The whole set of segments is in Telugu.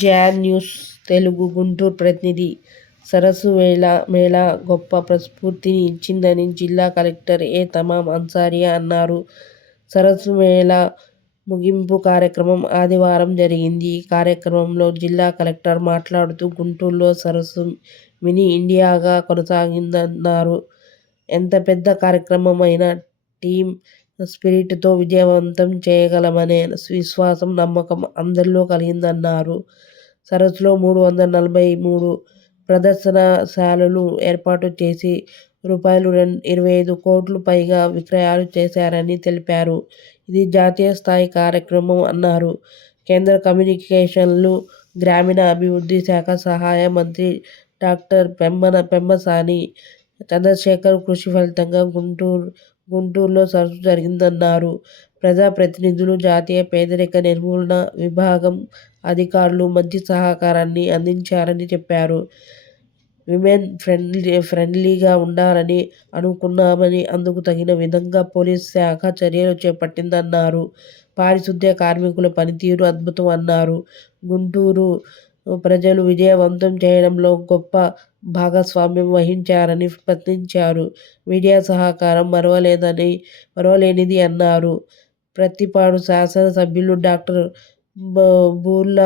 జాన్ న్యూస్ తెలుగు గుంటూరు ప్రతినిధి సరస్సు మేళా గొప్ప స్ఫూర్తిని ఇచ్చిందని జిల్లా కలెక్టర్ ఏ తమామ్ అన్సారియా అన్నారు. సరస్సు మేళా ముగింపు కార్యక్రమం ఆదివారం జరిగింది. ఈ కార్యక్రమంలో జిల్లా కలెక్టర్ మాట్లాడుతూ గుంటూరులో సరస్సు మినీ ఇండియాగా కొనసాగిందన్నారు. ఎంత పెద్ద కార్యక్రమమైనా టీమ్ స్పిరిట్తో విజయవంతం చేయగలమనే విశ్వాసం, నమ్మకం అందరిలో కలిగిందన్నారు. సరస్సులో 343 ప్రదర్శనశాలలు ఏర్పాటు చేసి రూ. 25 కోట్లకు పైగా విక్రయాలు చేశారని తెలిపారు. ఇది జాతీయ స్థాయి కార్యక్రమం అన్నారు. కేంద్ర కమ్యూనికేషన్లు, గ్రామీణ అభివృద్ధి శాఖ సహాయ మంత్రి డాక్టర్ పెమ్మసాని చంద్రశేఖర్ కృషి ఫలితంగా గుంటూరులో సరస్సు జరిగిందన్నారు. ప్రజాప్రతినిధులు, జాతీయ పేదరిక నిర్మూలన విభాగం అధికారులు మంచి సహకారాన్ని అందించారని చెప్పారు. విమెన్ ఫ్రెండ్లీగా ఉండాలని అనుకున్నామని, అందుకు తగిన విధంగా పోలీసు శాఖ చర్యలు చేపట్టిందన్నారు. పారిశుద్ధ్య కార్మికుల పనితీరు అద్భుతం అన్నారు. గుంటూరు ప్రజలు విజయవంతం చేయడంలో గొప్ప భాగస్వామ్యం వహించారని ప్రశంసించారు. మీడియా సహకారం మరువలేనిది అన్నారు. ప్రత్తిపాడు శాసన సభ్యులు డాక్టర్ బూర్ల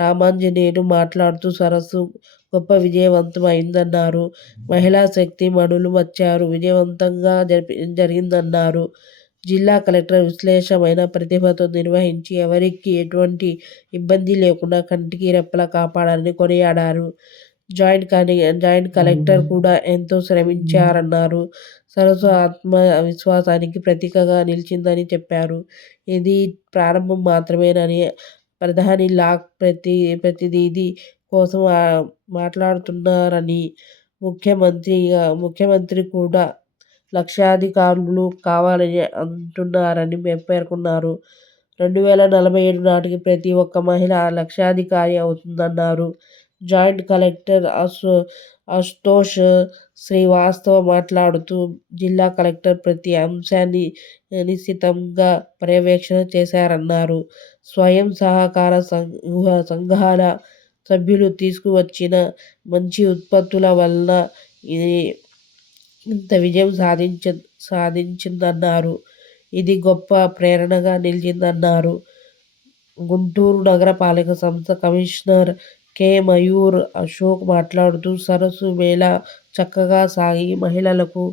రామాంజనేయులు మాట్లాడుతూ సరస్సు గొప్ప విజయవంతం అయిందన్నారు. మహిళా శక్తి మణులు వచ్చారు. విజయవంతంగా జరిగిందన్నారు. జిల్లా కలెక్టర్ విశ్లేషమైన ప్రతిభతో నిర్వహించి ఎవరికీ ఎటువంటి ఇబ్బంది లేకుండా కంటికి రెప్పలా కాపాడారని కొనియాడారు. జాయింట్ కలెక్టర్ కూడా ఎంతో శ్రమించారన్నారు. సరస్సు ఆత్మ విశ్వాసానికి ప్రతీకగా నిలిచిందని చెప్పారు. ఇది ప్రారంభం మాత్రమేనని, ప్రధాని లాక్ ప్రతిదీ కోసం మాట్లాడుతున్నారని, ముఖ్యమంత్రి కూడా లక్షాధికారులు కావాలని అంటున్నారని పేర్కొన్నారు. 2047 నాటికి ప్రతి ఒక్క మహిళ లక్షాధికారి అవుతుందన్నారు. జాయింట్ కలెక్టర్ అశుతోష్ శ్రీవాస్తవ మాట్లాడుతూ జిల్లా కలెక్టర్ ప్రతి అంశాన్ని నిశితంగా పర్యవేక్షణ చేశారన్నారు. స్వయం సహకార సంఘాల సభ్యులు తీసుకువచ్చిన మంచి ఉత్పత్తుల వల్ల ఇంత విజయం సాధించిందన్నారు. ఇది గొప్ప ప్రేరణగా నిలిచిందన్నారు. గుంటూరు నగరపాలక సంస్థ కమిషనర్ కె. మయూర్ అశోక్ మాట్లాడుతూ సరస్సు మేళా చక్కగా సాగి మహిళలకు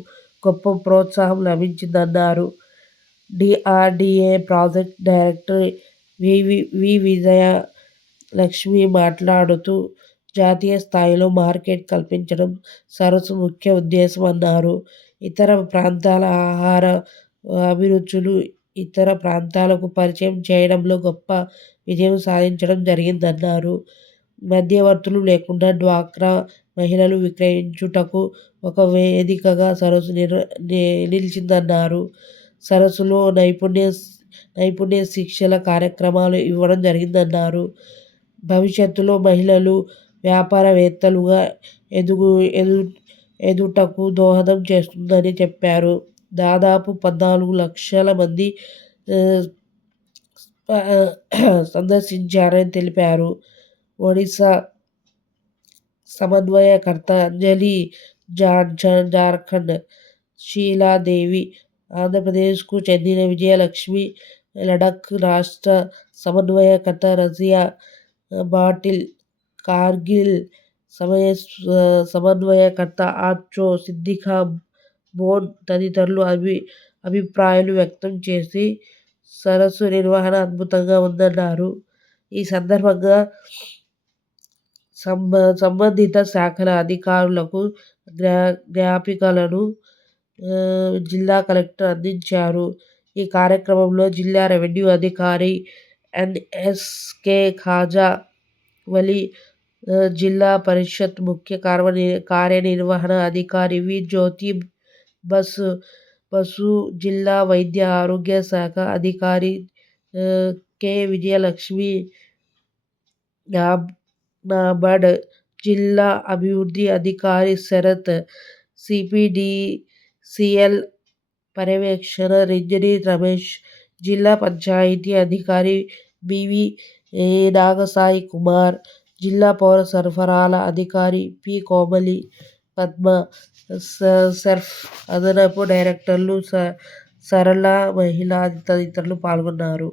గొప్ప ప్రోత్సాహం లభించిందన్నారు. డిఆర్డిఎ ప్రాజెక్ట్ డైరెక్టర్ వి. విజయలక్ష్మి మాట్లాడుతూ జాతీయ స్థాయిలో మార్కెట్ కల్పించడం సరస్సు ముఖ్య ఉద్దేశం అన్నారు. ఇతర ప్రాంతాల ఆహార అభిరుచులు ఇతర ప్రాంతాలకు పరిచయం చేయడంలో గొప్ప విజయం సాధించడం జరిగిందన్నారు. మధ్యవర్తులు లేకుండా డ్వాక్రా మహిళలు విక్రయించుటకు ఒక వేదికగా సరస్సు నిలిచిందన్నారు. సరస్సులో నైపుణ్య శిక్షణ కార్యక్రమాలు ఇవ్వడం జరిగిందన్నారు. భవిష్యత్తులో మహిళలు వ్యాపారవేత్తలుగా ఎదుటకు దోహదం చేస్తుందని చెప్పారు. దాదాపు 14 లక్షల మంది సందర్శించారని తెలిపారు. ఒడిశా సమన్వయకర్త అంజలి జార్ఖండ్ షీలాదేవి, ఆంధ్రప్రదేశ్కు చెందిన విజయలక్ష్మి, లడఖ్ రాష్ట్ర సమన్వయకర్త రజియా పాటిల్, కార్గిల్ సమన్వయకర్త ఆర్చో సిద్దిఖా బోన్ తదితరులు అభిప్రాయాలు వ్యక్తం చేసి సరస్సు నిర్వహణ అద్భుతంగా ఉందన్నారు. ఈ సందర్భంగా సంబంధిత శాఖల అధికారులకు జ్ఞాపికలను జిల్లా కలెక్టర్ అందించారు. ఈ కార్యక్రమంలో జిల్లా రెవెన్యూ అధికారి ఎన్.ఎస్.కె. ఖాజా వలి, జిల్లా పరిషత్ ముఖ్య కార్యనిర్వహణ అధికారి వి. జ్యోతి బసు, జిల్లా వైద్య ఆరోగ్య శాఖ అధికారి కె. విజయలక్ష్మి, నాబార్డ్ జిల్లా అభివృద్ధి అధికారి శరత్, సిపిడిసిఎల్ పర్యవేక్షణ ఇంజనీర్ రమేష్, జిల్లా పంచాయతీ అధికారి బివి ఏ నాగసాయి కుమార్, జిల్లా పౌర సరఫరాల అధికారి పి కోమలి, పద్మ, సర్ఫ్ అదనపు డైరెక్టర్లు సరళ, మహిళ తదితరులు పాల్గొన్నారు.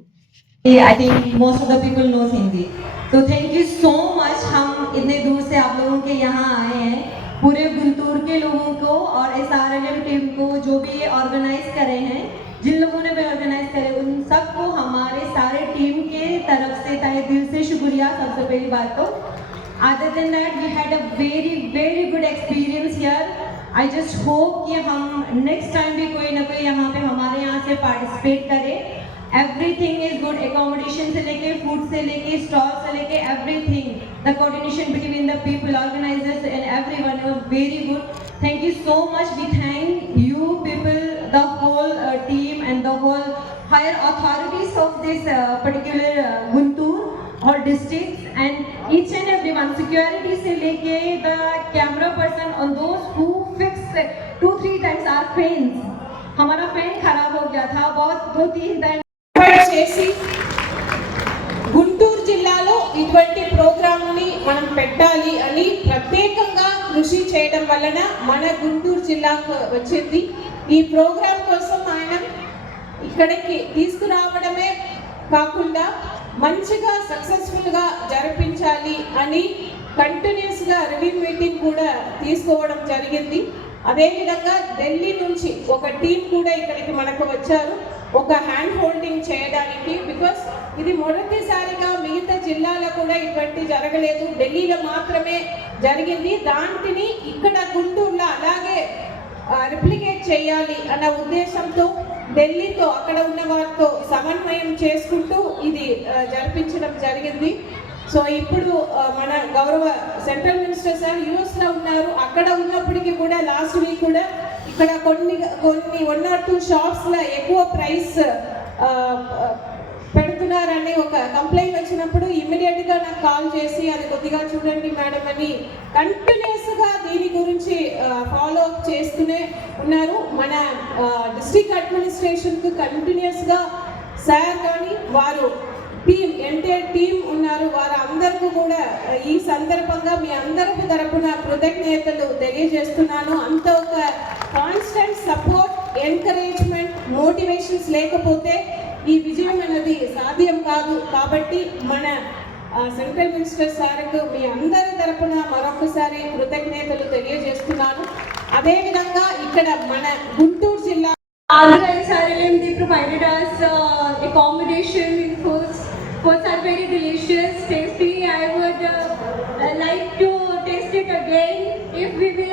I think most of the people knows Hindi. So thank you so much. हम इतने दूर से आप लोगों के यहाँ आए हैं, पूरे गुंटूर के लोगों को और SRLM टीम को जो भी ये ऑर्गेनाइज करे हैं, जिन लोगों ने भी ऑर्गेनाइज करे उन सबको हमारे सारे टीम के तरफ से तहे दिल से शुक्रिया. सबसे पहली बात तो other than that we had a very good experience here. I just hope कि हम next time भी कोई ना कोई यहाँ पे हमारे यहाँ से participate करे. Everything is good, accommodation से लेके food से लेके stall से लेके everything, the coordination between the people, organizers and everyone was very good. Thank you so much. We thank you people, the whole team and the whole higher authorities of this particular Guntur or districts and each and everyone, security se leke the camera person on those who fixed 2-3 times our fans. हमारा फैन खराब हो गया था बहुत 2-3 टाइम చేసి గుంటూరు జిల్లాలో ఇటువంటి ప్రోగ్రామ్ని మనం పెట్టాలి అని ప్రత్యేకంగా కృషి చేయడం వలన మన గుంటూరు జిల్లాకు వచ్చింది. ఈ ప్రోగ్రాం కోసం ఆయన ఇక్కడికి తీసుకురావడమే కాకుండా మంచిగా సక్సెస్ఫుల్గా జరిపించాలి అని కంటిన్యూస్గా రివ్యూ మీటింగ్ కూడా తీసుకోవడం జరిగింది. అదేవిధంగా ఢిల్లీ నుంచి ఒక టీం కూడా ఇక్కడికి మనకు వచ్చారు ఒక హ్యాండ్ హోల్డింగ్ చేయడానికి. బికాస్ ఇది మొదటిసారిగా మిగతా జిల్లాలో కూడా ఇటువంటి జరగలేదు, ఢిల్లీలో మాత్రమే జరిగింది. దాంటిని ఇక్కడ గుంటూరులో అలాగే రిప్లికేట్ చేయాలి అన్న ఉద్దేశంతో ఢిల్లీతో అక్కడ ఉన్న వారితో సమన్వయం చేసుకుంటూ ఇది జరిపించడం జరిగింది. సో ఇప్పుడు మన గౌరవ సెంట్రల్ మినిస్టర్ సార్ యూఎస్లో ఉన్నారు. అక్కడ ఉన్నప్పటికీ కూడా లాస్ట్ వీక్ కూడా ఇక్కడ కొన్ని 1 or 2 షాప్స్లో ఎక్కువ ప్రైస్ పెడుతున్నారని ఒక కంప్లైంట్ వచ్చినప్పుడు ఇమ్మీడియట్గా నాకు కాల్ చేసి అది కొద్దిగా చూడండి మేడం అని కంటిన్యూస్గా దీని గురించి ఫాలో అప్ చేస్తూనే ఉన్నారు. మన డిస్ట్రిక్ట్ అడ్మినిస్ట్రేషన్కు కంటిన్యూస్గా సార్ కానీ వారు టీమ్ ఎంటైర్ టీమ్ ఉన్నారు. వారు అందరికీ కూడా ఈ సందర్భంగా మీ అందరి తరపున కృతజ్ఞతలు తెలియజేస్తున్నాను. అంత ఒక కాన్స్టెంట్ సపోర్ట్, ఎంకరేజ్మెంట్, మోటివేషన్స్ లేకపోతే ఈ విజయం అనేది సాధ్యం కాదు. కాబట్టి మన సెంట్రల్ మినిస్టర్ సార్కు మీ అందరి తరపున మరొకసారి కృతజ్ఞతలు తెలియజేస్తున్నాను. అదేవిధంగా ఇక్కడ మన గుంటూరు జిల్లా Andhra SRLM, they provided us accommodation. Foods are very delicious, tasty. I would like to taste it again if we will